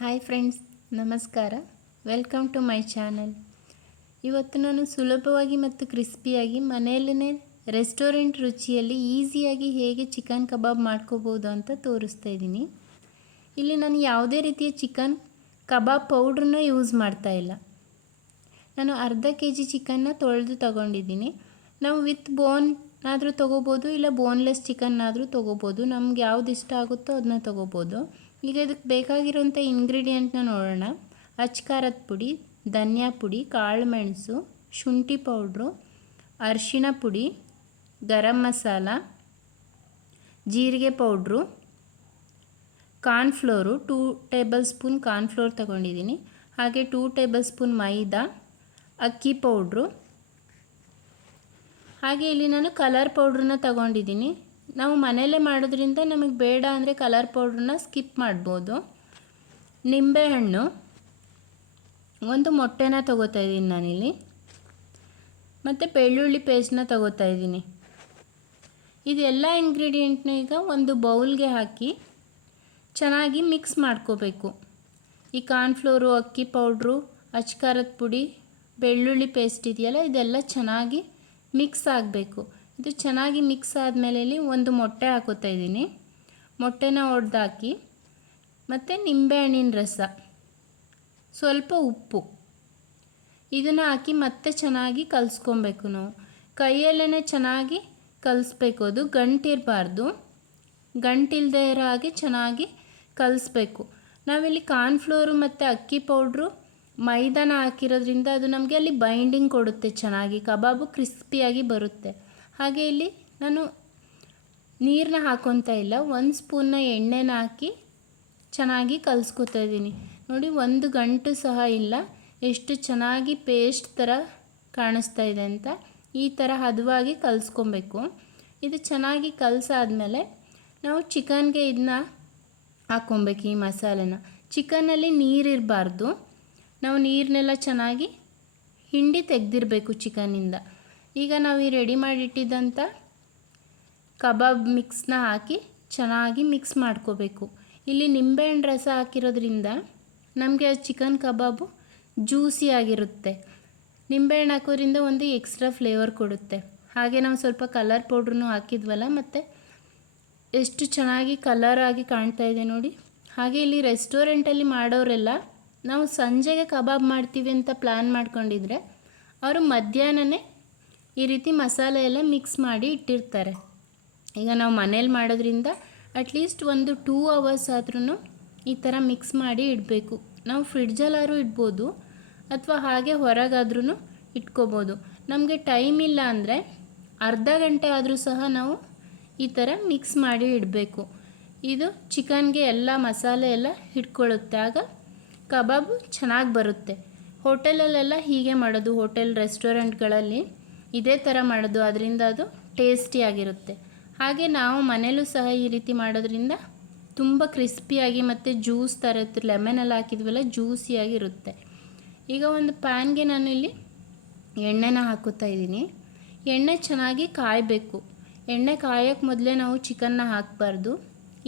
Hi friends, ನಮಸ್ಕಾರ. Welcome to my channel. ಇವತ್ತು ನಾನು ಸುಲಭವಾಗಿ ಮತ್ತು ಕ್ರಿಸ್ಪಿಯಾಗಿ ಮನೆಯಲ್ಲೇ ರೆಸ್ಟೋರೆಂಟ್ ರುಚಿಯಲ್ಲಿ ಈಸಿಯಾಗಿ ಹೇಗೆ ಚಿಕನ್ ಕಬಾಬ್ ಮಾಡ್ಕೋಬೋದು ಅಂತ ತೋರಿಸ್ತಾ ಇದ್ದೀನಿ. ಇಲ್ಲಿ ನಾನು ಯಾವುದೇ ರೀತಿಯ ಚಿಕನ್ ಕಬಾಬ್ ಪೌಡ್ರನ್ನ ಯೂಸ್ ಮಾಡ್ತಾ ಇಲ್ಲ. ನಾನು ಅರ್ಧ kg ಚಿಕನ್ನ ತೊಳೆದು ತಗೊಂಡಿದ್ದೀನಿ. ನಾವು ವಿತ್ ಬೋನ್ ಆದರೂ ತೊಗೋಬೋದು, ಇಲ್ಲ ಬೋನ್ಲೆಸ್ ಚಿಕನ್ನಾದರೂ ತೊಗೋಬೋದು. ನಮ್ಗೆ ಯಾವ್ದು ಇಷ್ಟ ಆಗುತ್ತೋ ಅದನ್ನ ತೊಗೋಬೋದು. ಈಗ ಇದಕ್ಕೆ ಬೇಕಾಗಿರುವಂಥ ಇಂಗ್ರೀಡಿಯೆಂಟ್ನ ನೋಡೋಣ. ಅಚ್ಕಾರದ ಪುಡಿ, ಧನಿಯಾ ಪುಡಿ, ಕಾಳು ಮೆಣಸು, ಶುಂಠಿ ಪೌಡ್ರು, ಅರಿಶಿಣ ಪುಡಿ, ಗರಂ ಮಸಾಲ, ಜೀರಿಗೆ powder, cornflour 2 table spoon cornflour ತಗೊಂಡಿದ್ದೀನಿ. ಹಾಗೆ 2 ಟೇಬಲ್ ಸ್ಪೂನ್ ಮೈದಾ, ಅಕ್ಕಿ ಪೌಡ್ರು, ಹಾಗೆ ಇಲ್ಲಿ ನಾನು ಕಲರ್ ಪೌಡ್ರನ್ನ ತಗೊಂಡಿದ್ದೀನಿ. ನಾವು ಮನೆಯಲ್ಲೇ ಮಾಡೋದ್ರಿಂದ ನಮಗೆ ಬೇಡ ಅಂದರೆ ಕಲರ್ ಪೌಡ್ರನ್ನ ಸ್ಕಿಪ್ ಮಾಡ್ಬೋದು. ನಿಂಬೆಹಣ್ಣು, ಒಂದು ಮೊಟ್ಟೆನ ತಗೋತಾ ಇದ್ದೀನಿ ನಾನಿಲ್ಲಿ, ಮತ್ತು ಬೆಳ್ಳುಳ್ಳಿ ಪೇಸ್ಟ್ನ ತಗೋತಾ ಇದ್ದೀನಿ. ಇದೆಲ್ಲ ಇಂಗ್ರೀಡಿಯೆಂಟ್ನ ಈಗ ಒಂದು ಬೌಲ್ಗೆ ಹಾಕಿ ಚೆನ್ನಾಗಿ ಮಿಕ್ಸ್ ಮಾಡ್ಕೋಬೇಕು. ಈ ಕಾರ್ನ್ಫ್ಲೋರು, ಅಕ್ಕಿ ಪೌಡ್ರು, ಅಚ್ಕಾರದ ಪುಡಿ, ಬೆಳ್ಳುಳ್ಳಿ ಪೇಸ್ಟ್ ಇದೆಯಲ್ಲ, ಇದೆಲ್ಲ ಚೆನ್ನಾಗಿ ಮಿಕ್ಸ್ ಆಗಬೇಕು. ಇದು ಚೆನ್ನಾಗಿ ಮಿಕ್ಸ್ ಆದಮೇಲೆ ಇಲ್ಲಿ ಒಂದು ಮೊಟ್ಟೆ ಹಾಕೋತಾ ಇದ್ದೀನಿ. ಮೊಟ್ಟೆನ ಒಡೆದಾಕಿ ಮತ್ತು ನಿಂಬೆಹಣ್ಣಿನ ರಸ, ಸ್ವಲ್ಪ ಉಪ್ಪು, ಇದನ್ನು ಹಾಕಿ ಮತ್ತೆ ಚೆನ್ನಾಗಿ ಕಲಿಸ್ಕೊಬೇಕು. ನಾವು ಕೈಯಲ್ಲೇ ಚೆನ್ನಾಗಿ ಕಲಿಸ್ಬೇಕು. ಅದು ಗಂಟಿರಬಾರ್ದು, ಗಂಟಿಲ್ಲದೆ ಇರೋ ಹಾಗೆ ಚೆನ್ನಾಗಿ ಕಲಿಸ್ಬೇಕು. ನಾವಿಲ್ಲಿ ಕಾರ್ನ್ಫ್ಲೋರು ಮತ್ತು ಅಕ್ಕಿ ಪೌಡ್ರು, ಮೈದಾನ ಹಾಕಿರೋದ್ರಿಂದ ಅದು ನಮಗೆ ಅಲ್ಲಿ ಬೈಂಡಿಂಗ್ ಕೊಡುತ್ತೆ, ಚೆನ್ನಾಗಿ ಕಬಾಬು ಕ್ರಿಸ್ಪಿಯಾಗಿ ಬರುತ್ತೆ. ಹಾಗೆ ಇಲ್ಲಿ ನಾನು ನೀರನ್ನ ಹಾಕೊತಾ ಇಲ್ಲ, 1 ಸ್ಪೂನ್ನ ಎಣ್ಣೆನ ಹಾಕಿ ಚೆನ್ನಾಗಿ ಕಲಿಸ್ಕೊತಾ ಇದ್ದೀನಿ. ನೋಡಿ, ಒಂದು ಗಂಟು ಸಹ ಇಲ್ಲ, ಎಷ್ಟು ಚೆನ್ನಾಗಿ ಪೇಸ್ಟ್ ಥರ ಕಾಣಿಸ್ತಾ ಇದೆ ಅಂತ. ಈ ಥರ ಹದವಾಗಿ ಕಲಿಸ್ಕೊಬೇಕು. ಇದು ಚೆನ್ನಾಗಿ ಕಲಸಾದ್ಮೇಲೆ ನಾವು ಚಿಕನ್ಗೆ ಇದನ್ನ ಹಾಕ್ಕೊಬೇಕು, ಈ ಮಸಾಲೆನ. ಚಿಕನ್ನಲ್ಲಿ ನೀರಿರಬಾರ್ದು, ನಾವು ನೀರನ್ನೆಲ್ಲ ಚೆನ್ನಾಗಿ ಹಿಂಡಿ ತೆಗೆದಿರಬೇಕು ಚಿಕನ್ನಿಂದ. ಈಗ ನಾವು ಈ ರೆಡಿ ಮಾಡಿಟ್ಟಿದ್ದಂಥ ಕಬಾಬ್ ಮಿಕ್ಸ್ನ ಹಾಕಿ ಚೆನ್ನಾಗಿ ಮಿಕ್ಸ್ ಮಾಡ್ಕೋಬೇಕು. ಇಲ್ಲಿ ನಿಂಬೆಹಣ್ಣು ರಸ ಹಾಕಿರೋದ್ರಿಂದ ನಮಗೆ ಚಿಕನ್ ಕಬಾಬು ಜ್ಯೂಸಿಯಾಗಿರುತ್ತೆ. ನಿಂಬೆಹಣ್ಣು ಹಾಕೋದ್ರಿಂದ ಒಂದು ಎಕ್ಸ್ಟ್ರಾ ಫ್ಲೇವರ್ ಕೊಡುತ್ತೆ. ಹಾಗೆ ನಾವು ಸ್ವಲ್ಪ ಕಲರ್ ಪೌಡ್ರನ್ನೂ ಹಾಕಿದ್ವಲ್ಲ, ಮತ್ತು ಎಷ್ಟು ಚೆನ್ನಾಗಿ ಕಲರ್ ಆಗಿ ಕಾಣ್ತಾ ಇದೆ ನೋಡಿ. ಹಾಗೆ ಇಲ್ಲಿ ರೆಸ್ಟೋರೆಂಟಲ್ಲಿ ಮಾಡೋರೆಲ್ಲ ನಾವು ಸಂಜೆಗೆ ಕಬಾಬ್ ಮಾಡ್ತೀವಿ ಅಂತ ಪ್ಲ್ಯಾನ್ ಮಾಡ್ಕೊಂಡಿದ್ರೆ ಅವರು ಮಧ್ಯಾಹ್ನನೇ ಈ ರೀತಿ ಮಸಾಲೆ ಎಲ್ಲ ಮಿಕ್ಸ್ ಮಾಡಿ ಇಟ್ಟಿರ್ತಾರೆ. ಈಗ ನಾವು ಮನೇಲಿ ಮಾಡೋದ್ರಿಂದ ಅಟ್ಲೀಸ್ಟ್ ಒಂದು 2 ಅವರ್ಸ್ ಆದ್ರೂ ಈ ಥರ ಮಿಕ್ಸ್ ಮಾಡಿ ಇಡಬೇಕು. ನಾವು ಫ್ರಿಡ್ಜಲ್ಲಾದ್ರೂ ಇಡ್ಬೋದು, ಅಥವಾ ಹಾಗೆ ಹೊರಗಾದ್ರೂ ಇಟ್ಕೋಬೋದು. ನಮಗೆ ಟೈಮ್ ಇಲ್ಲ ಅಂದರೆ ಅರ್ಧ ಗಂಟೆ ಆದರೂ ಸಹ ನಾವು ಈ ಥರ ಮಿಕ್ಸ್ ಮಾಡಿ ಇಡಬೇಕು. ಇದು ಚಿಕನ್ಗೆ ಎಲ್ಲ ಮಸಾಲೆ ಎಲ್ಲ ಹಿಡ್ಕೊಳ್ಳುತ್ತೆ, ಆಗ ಕಬಾಬು ಚೆನ್ನಾಗಿ ಬರುತ್ತೆ. ಹೋಟೆಲಲ್ಲೆಲ್ಲ ಹೀಗೆ ಮಾಡೋದು, ಹೋಟೆಲ್ ರೆಸ್ಟೋರೆಂಟ್ಗಳಲ್ಲಿ ಇದೇ ಥರ ಮಾಡೋದು, ಅದರಿಂದ ಅದು ಟೇಸ್ಟಿಯಾಗಿರುತ್ತೆ. ಹಾಗೆ ನಾವು ಮನೇಲೂ ಸಹ ಈ ರೀತಿ ಮಾಡೋದ್ರಿಂದ ತುಂಬ ಕ್ರಿಸ್ಪಿಯಾಗಿ ಮತ್ತು ಜ್ಯೂಸ್ ಥರ ಇರುತ್ತೆ. ಲೆಮನೆಲ್ಲ ಹಾಕಿದ್ವಲ್ಲ, ಜ್ಯೂಸಿಯಾಗಿರುತ್ತೆ. ಈಗ ಒಂದು ಪ್ಯಾನ್ಗೆ ನಾನು ಇಲ್ಲಿ ಎಣ್ಣೆನ ಹಾಕೋತಾ ಇದ್ದೀನಿ. ಎಣ್ಣೆ ಚೆನ್ನಾಗಿ ಕಾಯಬೇಕು. ಎಣ್ಣೆ ಕಾಯೋಕ್ಕೆ ಮೊದಲೇ ನಾವು ಚಿಕನ್ನ ಹಾಕಬಾರ್ದು.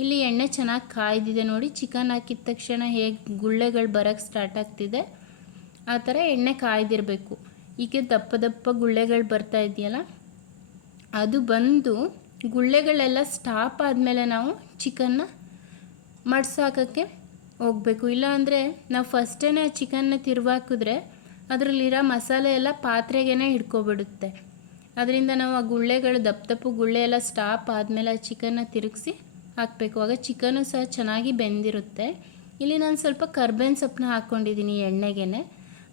ಇಲ್ಲಿ ಎಣ್ಣೆ ಚೆನ್ನಾಗಿ ಕಾಯ್ದಿದೆ ನೋಡಿ. ಚಿಕನ್ ಹಾಕಿದ ತಕ್ಷಣ ಹೇಗೆ ಗುಳ್ಳೆಗಳು ಬರೋಕ್ಕೆ ಸ್ಟಾರ್ಟ್ ಆಗ್ತಿದೆ, ಆ ಥರ ಎಣ್ಣೆ ಕಾಯ್ದಿರಬೇಕು. ಈಗ ದಪ್ಪ ದಪ್ಪ ಗುಳ್ಳೆಗಳು ಬರ್ತಾ ಇದೆಯಲ್ಲ, ಅದು ಬಂದು ಗುಳ್ಳೆಗಳೆಲ್ಲ ಸ್ಟಾಪ್ ಆದಮೇಲೆ ನಾವು ಚಿಕನ್ನ ಮಡ್ಸಾಕೋಕ್ಕೆ ಹೋಗಬೇಕು. ಇಲ್ಲಾಂದರೆ ನಾವು ಫಸ್ಟೇ ಚಿಕನ್ನ ತಿರುವಾಕಿದ್ರೆ ಅದರಲ್ಲಿರೋ ಮಸಾಲೆ ಎಲ್ಲ ಪಾತ್ರೆಗೇ ಹಿಡ್ಕೊಬಿಡುತ್ತೆ. ಅದರಿಂದ ನಾವು ಆ ಗುಳ್ಳೆಗಳು ದಪ್ಪ ದಪ್ಪ ಗುಳ್ಳೆ ಎಲ್ಲ ಸ್ಟಾಪ್ ಆದಮೇಲೆ ಆ ಚಿಕನ್ನ ತಿರುಗಿಸಿ ಹಾಕಬೇಕು. ಆಗ ಚಿಕನ್ನು ಸಹ ಚೆನ್ನಾಗಿ ಬೆಂದಿರುತ್ತೆ. ಇಲ್ಲಿ ನಾನು ಸ್ವಲ್ಪ ಕರ್ಬೇವಿನ ಸೊಪ್ಪನ್ನ ಹಾಕ್ಕೊಂಡಿದ್ದೀನಿ ಎಣ್ಣೆಗೆ.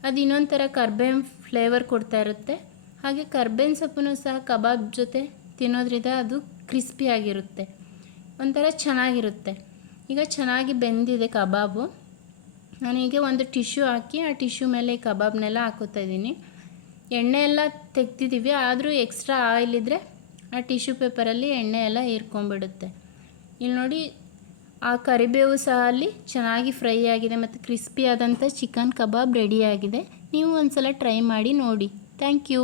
ಅದು ಇನ್ನೊಂದು ಥರ ಕರ್ಬೇವಿನ ಫ್ಲೇವರ್ ಕೊಡ್ತಾ ಇರುತ್ತೆ. ಹಾಗೆ ಕರ್ಬೇವಿನ ಸೊಪ್ಪನ್ನು ಸಹ ಕಬಾಬ್ ಜೊತೆ ತಿನ್ನೋದ್ರಿಂದ ಅದು ಕ್ರಿಸ್ಪಿಯಾಗಿರುತ್ತೆ, ಒಂಥರ ಚೆನ್ನಾಗಿರುತ್ತೆ. ಈಗ ಚೆನ್ನಾಗಿ ಬೆಂದಿದೆ ಕಬಾಬು. ನಾನೀಗ ಒಂದು ಟಿಶ್ಯೂ ಹಾಕಿ ಆ ಟಿಶ್ಯೂ ಮೇಲೆ ಕಬಾಬ್ನೆಲ್ಲ ಹಾಕೋತಾ ಇದ್ದೀನಿ. ಎಣ್ಣೆ ಎಲ್ಲ ತೆಗ್ದಿದ್ದೀವಿ, ಆದರೂ ಎಕ್ಸ್ಟ್ರಾ ಆಯಿಲ್ ಇದ್ದರೆ ಆ ಟಿಶ್ಯೂ ಪೇಪರಲ್ಲಿ ಎಣ್ಣೆ ಎಲ್ಲ ಹೀರ್ಕೊಂಡ್ಬಿಡುತ್ತೆ. ಇಲ್ಲಿ ನೋಡಿ, ಆ ಕರಿಬೇವು ಸಹ ಅಲ್ಲಿ ಚೆನ್ನಾಗಿ ಫ್ರೈ ಆಗಿದೆ ಮತ್ತು ಕ್ರಿಸ್ಪಿ ಆದಂಥ ಚಿಕನ್ ಕಬಾಬ್ ರೆಡಿಯಾಗಿದೆ. ನೀವು ಒಂದು ಸಲ ಟ್ರೈ ಮಾಡಿ ನೋಡಿ. Thank you.